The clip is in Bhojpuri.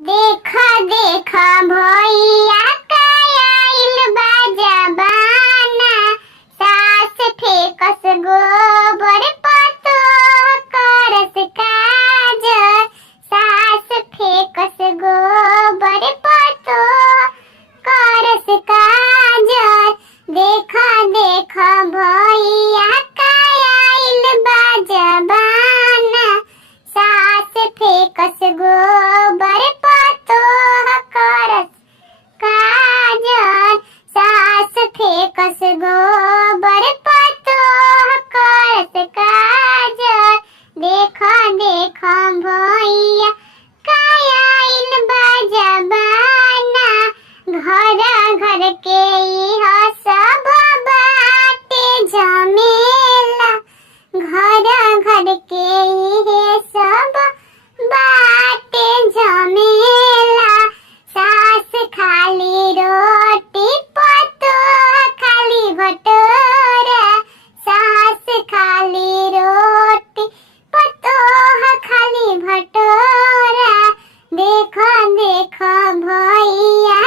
देखा देखा भैया आइल बा जबाना, सास फेकस गोबर पतो करस काजर, सास फेकस गोबर पतो करस काजर। देखा देखा भैया आइल बा जबाना, सास फेकस गोबर पतो करस काजर, सास फेकस गोबर पतो करस काजर। देखा देखा भैया आइल बा जबाना, घर घर के इह सब बाटे झमेला, घर घर के इहे सब बाटे झमेला। सास खाली रोटी पतो खाली भटोरा, सास खाली रोटी पतो खाली भटोरा। देखा देखा भैया